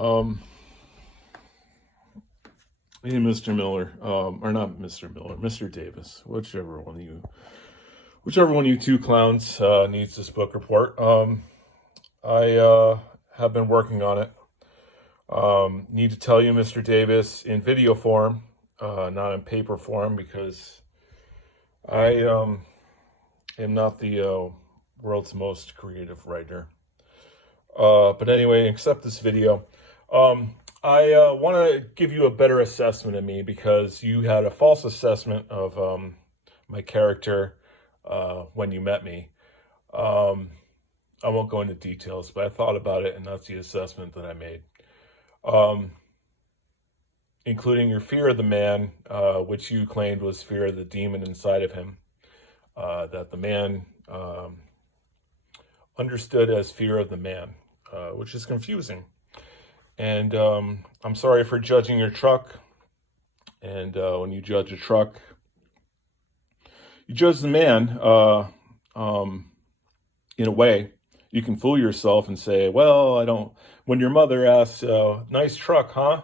Um, Hey, Mr. Miller, or not Mr. Miller, Mr. Davis, whichever one of you two clowns needs this book report. I have been working on it. Need to tell you, Mr. Davis, in video form, not in paper form, because I am not the world's most creative writer. But anyway, accept this video. I want to give you a better assessment of me because you had a false assessment of my character when you met me. I won't go into details, but I thought about it, and that's the assessment that I made. Including your fear of the man, which you claimed was fear of the demon inside of him, that the man understood as fear of the man, which is confusing. And I'm sorry for judging your truck. And when you judge a truck, you judge the man in a way. You can fool yourself and say, well, I don't, when your mother asks, nice truck, huh?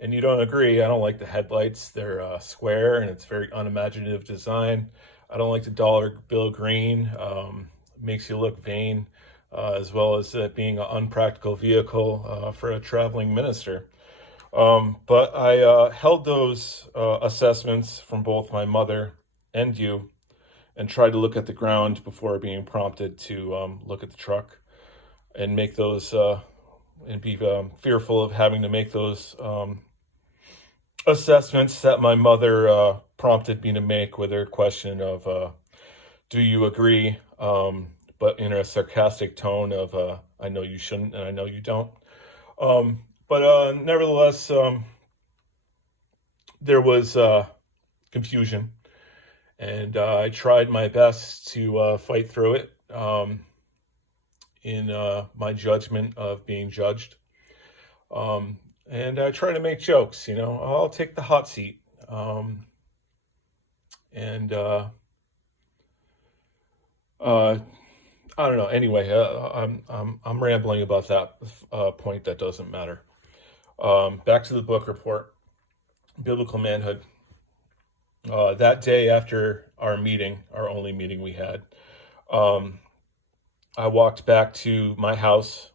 And you don't agree. I don't like the headlights. They're square and it's very unimaginative design. I don't like the dollar bill green. Makes you look vain, as well as it being an unpractical vehicle for a traveling minister. But I held those assessments from both my mother and you and tried to look at the ground before being prompted to look at the truck and make those and be fearful of having to make those assessments that my mother prompted me to make with her question of, do you agree? But in a sarcastic tone of, I know you shouldn't and I know you don't. But nevertheless, there was confusion. And I tried my best to fight through it in my judgment of being judged. And I try to make jokes, I'll take the hot seat. I don't know. Anyway, I'm rambling about that point that doesn't matter. Back to the book report, Biblical Manhood. That day after our meeting, our only meeting we had, I walked back to my house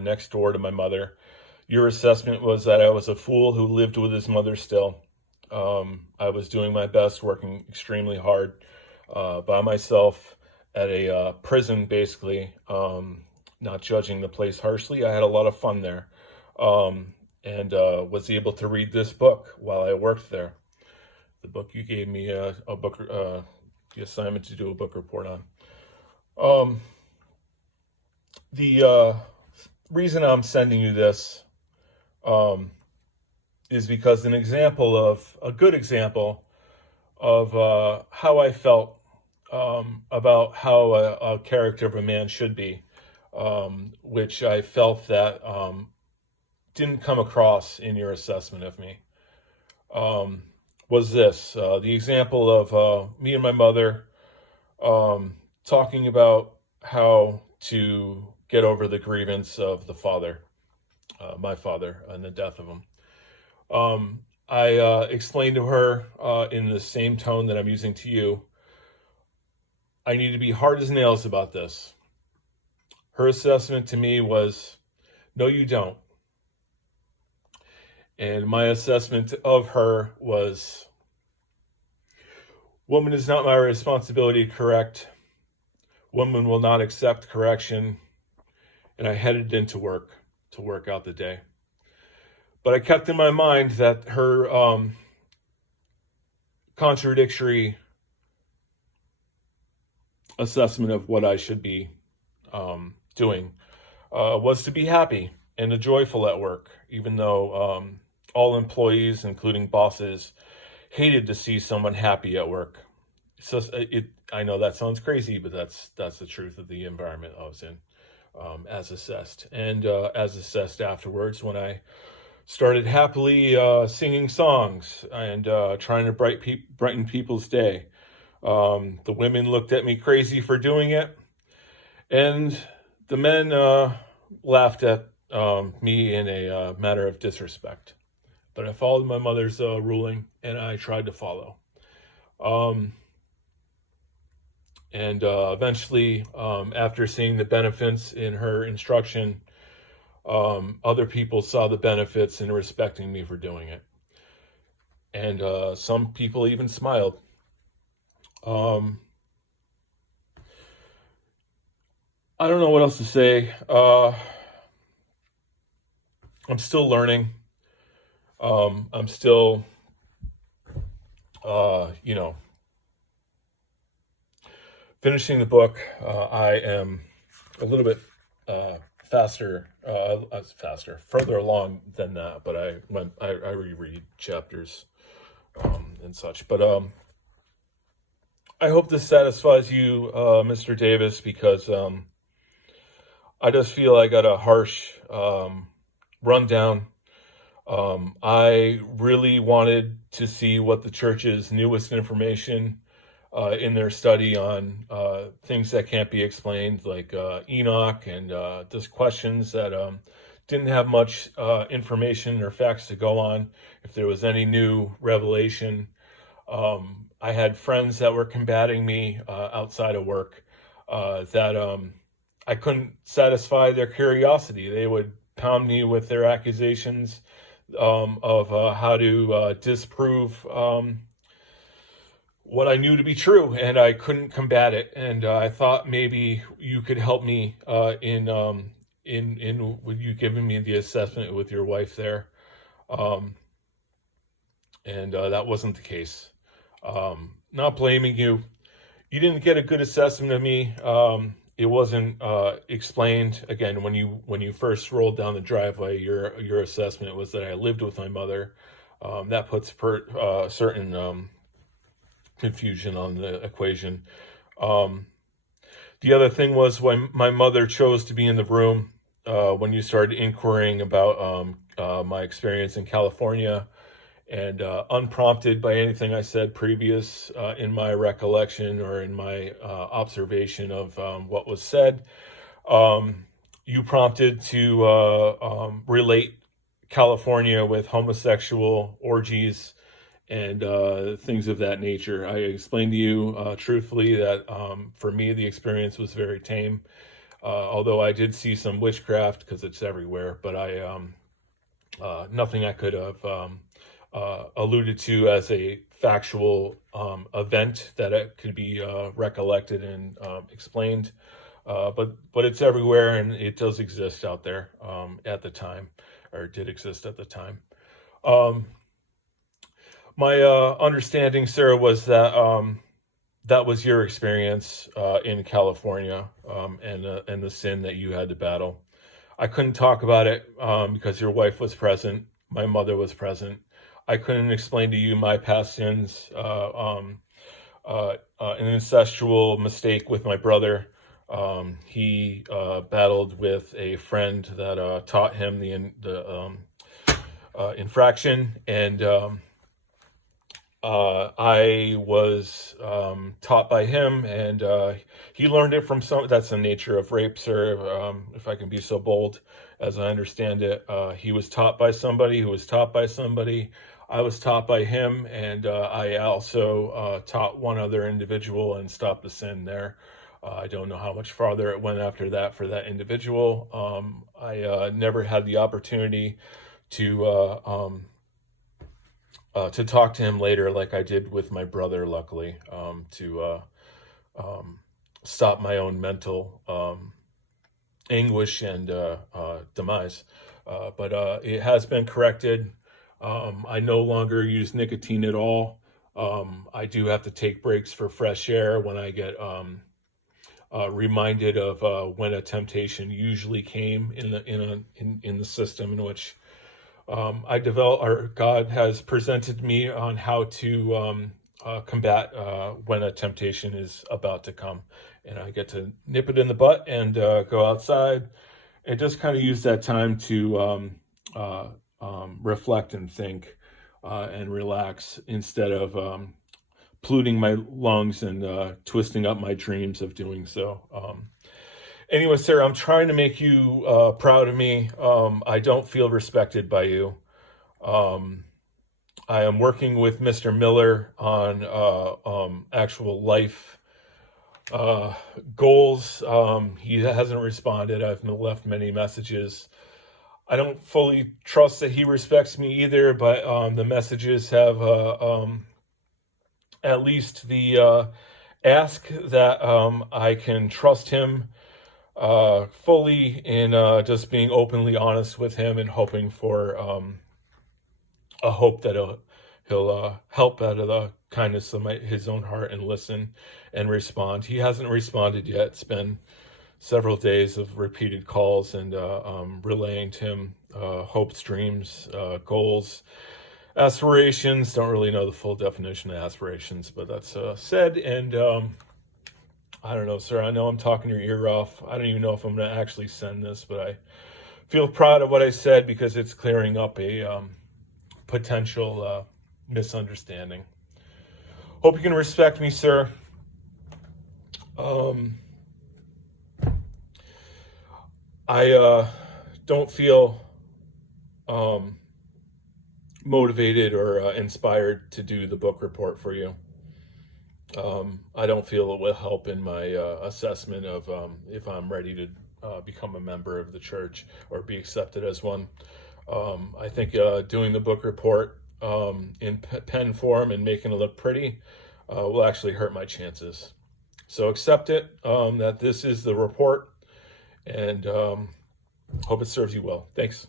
next door to my mother. Your assessment was that I was a fool who lived with his mother still. I was doing my best, working extremely hard by myself at a prison, basically, not judging the place harshly. I had a lot of fun there and was able to read this book while I worked there. The book you gave me the assignment to do a book report on. The reason I'm sending you this is because a good example of how I felt about how a character of a man should be, which I felt that didn't come across in your assessment of me. Was this the example of me and my mother talking about how to get over the grievance of the father, my father, and the death of him. I explained to her in the same tone that I'm using to you, I need to be hard as nails about this. Her assessment to me was, no, you don't. And my assessment of her was, woman is not my responsibility to correct. Woman will not accept correction. And I headed into work to work out the day. But I kept in my mind that her contradictory assessment of what I should be doing was to be happy and joyful at work, even though all employees, including bosses, hated to see someone happy at work. So I know that sounds crazy, but that's the truth of the environment I was in, as assessed. And as assessed afterwards, when I started happily singing songs and trying to brighten people's day. The women looked at me crazy for doing it, and the men laughed at me in a matter of disrespect. But I followed my mother's ruling, and I tried to follow. Um, and eventually, after seeing the benefits in her instruction, other people saw the benefits in respecting me for doing it. And some people even smiled. Um, I don't know what else to say. I'm still learning. I'm still, you know, finishing the book. I am a little bit further along than that. But I reread chapters and such. But I hope this satisfies you, Mr. Davis, because I just feel I got a harsh rundown. I really wanted to see what the church's newest information in their study on things that can't be explained, like Enoch, and just questions that didn't have much information or facts to go on. If there was any new revelation, I had friends that were combating me outside of work that I couldn't satisfy their curiosity. They would pound me with their accusations of how to disprove what I knew to be true, and I couldn't combat it. And I thought maybe you could help me in with you giving me the assessment with your wife there, and that wasn't the case. Not blaming you. You didn't get a good assessment of me. It wasn't explained. Again, when you first rolled down the driveway, your assessment was that I lived with my mother. That puts certain confusion on the equation. The other thing was when my mother chose to be in the room when you started inquiring about my experience in California, and unprompted by anything I said previous in my recollection or in my observation of what was said, you prompted to relate California with homosexual orgies and things of that nature. I explained to you truthfully that for me the experience was very tame, although I did see some witchcraft because it's everywhere, but nothing I could have alluded to as a factual event that it could be recollected and explained. But it's everywhere, and it does exist out there at the time, or did exist at the time. My understanding, Sarah, was that that was your experience in California, and the sin that you had to battle. I couldn't talk about it because your wife was present, my mother was present. I couldn't explain to you my past sins, an incestual mistake with my brother. He battled with a friend that taught him the infraction, and I was taught by him, and he learned it from some. That's the nature of rape, sir. If I can be so bold, as I understand it, he was taught by somebody who was taught by somebody. I was taught by him, and I also taught one other individual and stopped the sin there. I don't know how much farther it went after that for that individual. I never had the opportunity to talk to him later like I did with my brother, luckily, to stop my own mental anguish and demise. But it has been corrected. I no longer use nicotine at all. I do have to take breaks for fresh air when I get reminded of when a temptation usually came in the system in which I developed, or God has presented me on how to combat when a temptation is about to come, and I get to nip it in the butt and go outside and just kind of use that time to reflect and think and relax instead of polluting my lungs and twisting up my dreams of doing so. Anyway, sir, I'm trying to make you proud of me. I don't feel respected by you. Um, I am working with Mr. Miller on actual life goals. He hasn't responded. I've left many messages. I don't fully trust that he respects me either, but the messages have at least the ask that I can trust him fully in just being openly honest with him and hoping for a hope that he'll help out of the kindness of his own heart and listen and respond. He hasn't responded yet. It's been several days of repeated calls and relaying to him hopes, dreams, goals, aspirations. Don't really know the full definition of aspirations, but that's said. And I don't know, sir. I know I'm talking your ear off. I don't even know if I'm going to actually send this, but I feel proud of what I said because it's clearing up a potential misunderstanding. Hope you can respect me, sir. I don't feel motivated or inspired to do the book report for you. I don't feel it will help in my assessment of if I'm ready to become a member of the church or be accepted as one. I think doing the book report in pen form and making it look pretty will actually hurt my chances. So accept it, that this is the report, and hope it serves you well. Thanks.